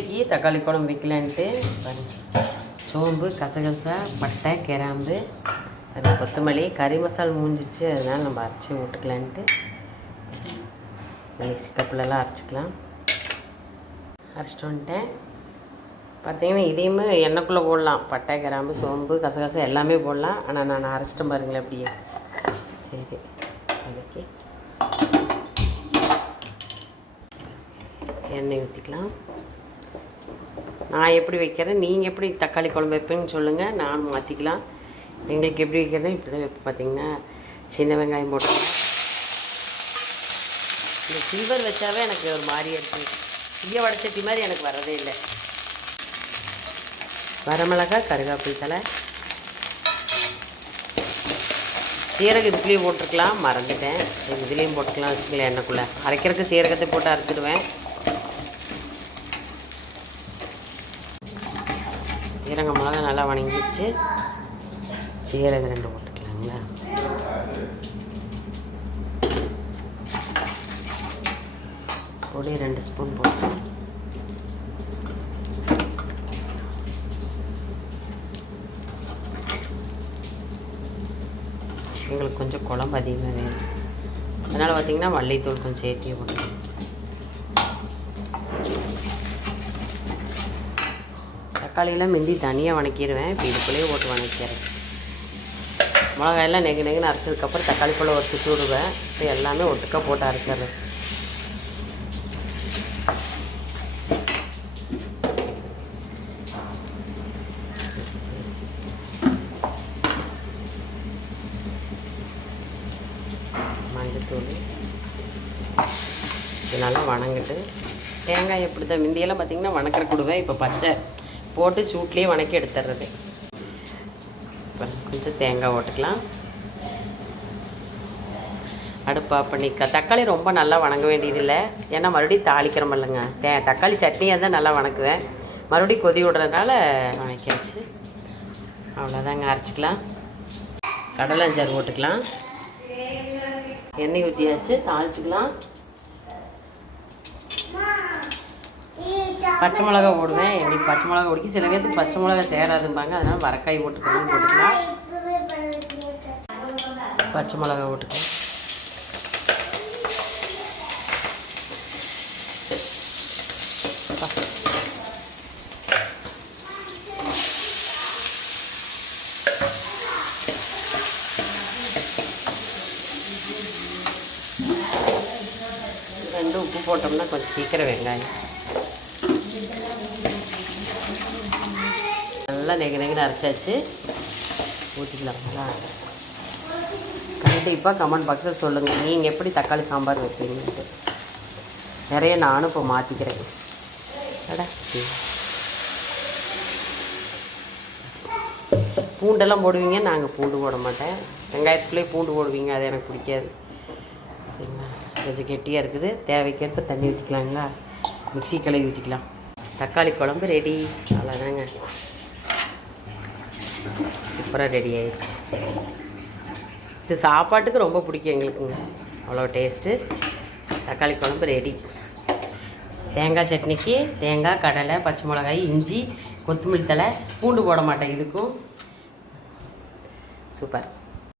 இன்றைக்கி தக்காளி குழம்பு வைக்கலான்ட்டு சோம்பு கசகசா பட்டை கிராம்பு அது கொத்தமல்லி கறி மசால் மூஞ்சிருச்சு அதனால் நம்ம அரைச்சி விட்டுக்கலான்ட்டு மிக்சி கப்பிலலாம் அரைச்சிக்கலாம். அரைச்சிட்டு வந்துட்டேன். பார்த்தீங்கன்னா இதையுமே எண்ணெய்க்குள்ளே போடலாம். பட்டை கிராம்பு சோம்பு கசகசா எல்லாமே போடலாம். ஆனால் நான் அரைச்சிட்டேன் பாருங்களேன் அப்படியே. சரி அதுக்கு எண்ணெய் ஊற்றிக்கலாம் நான் எப்படி வைக்கிறேன் நீங்கள் எப்படி தக்காளி குழம்பு வைப்பீங்கன்னு சொல்லுங்கள் நான் மாற்றிக்கலாம் எங்களுக்கு எப்படி வைக்கிறது இப்படி தான் வைப்போம் பார்த்தீங்கன்னா சின்ன வெங்காயம் போட்டுக்கலாம். இந்த சில்வர் வச்சாவே எனக்கு ஒரு மாதிரியே இருக்குது ஈய வடச்சட்டி மாதிரி எனக்கு வரதே இல்லை. வரமிளகா கருவேப்பிலை தலை சீரகம் இதுக்குள்ளேயும் போட்டிருக்கலாம் மறந்துட்டேன். இதுலேயும் போட்டுக்கலாம் வச்சுக்கலாம் எண்ணெய்க்குள்ளே. அரைக்கிறதுக்கு சீரகத்தை போட்டு அரைச்சிடுவேன். சீரக மிளகா நல்லா வணங்கிடுச்சு. சீரகம் ரெண்டு போட்டுக்கலாங்களா? பொடி ரெண்டு ஸ்பூன் போட்டு. எங்களுக்கு கொஞ்சம் குழம்பு அதிகமாக வேணும். அதனால் பார்த்திங்கன்னா மல்லித்தூள் கொஞ்சம் சேர்த்தியே போட்டுக்கணும். தக்காளியெல்லாம் மிந்தி தனியாக வணக்கிடுவேன். இப்போ இதுக்குள்ளேயே போட்டு வணக்கிறேன். மிளகாயெல்லாம் நெகு நெகுன்னு அரைச்சதுக்கப்புறம் தக்காளி பழம் ஒரு சுற்று விடுவேன். இப்போ எல்லாமே ஒட்டுக்கா போட்டு அரைச்சிடுறேன். மஞ்சத்தூள். இதனால வணங்கிட்டு தேங்காய் எப்படி தான் முந்தியெல்லாம் பார்த்தீங்கன்னா வணக்கிற கொடுவேன். இப்போ பச்சை போட்டு சூட்லேயே வணக்கி எடுத்துடுறது கொஞ்சம் தேங்காய் ஓட்டுக்கலாம். அடுப்பா பண்ணிக்க தக்காளி ரொம்ப நல்லா வணங்க வேண்டியதில்லை. ஏன்னா மறுபடியும் தாளிக்கிறோம் இல்லைங்க. தே தக்காளி சட்னியாக தான் நல்லா வணக்குவேன். மறுபடியும் கொதி விடுறதுனால வணக்கியாச்சு. அவ்வளோதாங்க அரைச்சிக்கலாம். கடலை அஞ்சாறு போட்டுக்கலாம் எண்ணெய் ஊற்றியாச்சு தாளிச்சிக்கலாம். பச்சை மிளகா போடுவேன். எப்படி பச்சை மிளகா பிடிக்கும் சில பேருக்கு பச்சை மிளகா சேராதும்பாங்க. அதனால் வரக்காய் போட்டுக்கணும் போட்டுக்கலாம். பச்சை மிளகா போட்டுக்கலாம். ரெண்டு உப்பு போட்டோம்னா கொஞ்சம் சீக்கிரம் வெங்காயம். நல்லா நெகு நெகுன்னு அரைச்சாச்சு. ஊற்றிக்கலாங்களா கண்டிப்பாக கமெண்ட் பாக்ஸில் சொல்லுங்கள் நீங்கள் எப்படி தக்காளி சாம்பார் வைப்பீங்கன்ட்டு நிறைய நானும் இப்போ மாற்றிக்கிறேன் அட. பூண்டெல்லாம் போடுவீங்க நாங்கள் பூண்டு போட மாட்டேன். வெங்காயத்துக்குள்ளேயே பூண்டு போடுவீங்க அது எனக்கு பிடிக்காது. சரிங்களா? கொஞ்சம் கெட்டியாக இருக்குது. தேவைக்கேற்ப தண்ணி ஊற்றிக்கலாங்களா மிக்ஸி கழுவி ஊற்றிக்கலாம் தக்காளி குழம்பு ரெடி அவ்வளோதாங்க சூப்பராக ரெடி ஆயிடுச்சு. இது சாப்பாட்டுக்கு ரொம்ப பிடிக்கும் எங்களுக்குங்க. அவ்வளோ டேஸ்ட்டு தக்காளி குழம்பு ரெடி தேங்காய் சட்னிக்கு தேங்காய் கடலை பச்சை மிளகாய் இஞ்சி கொத்தமல்லி தழை பூண்டு போட மாட்டேன் இதுக்கும். சூப்பர்.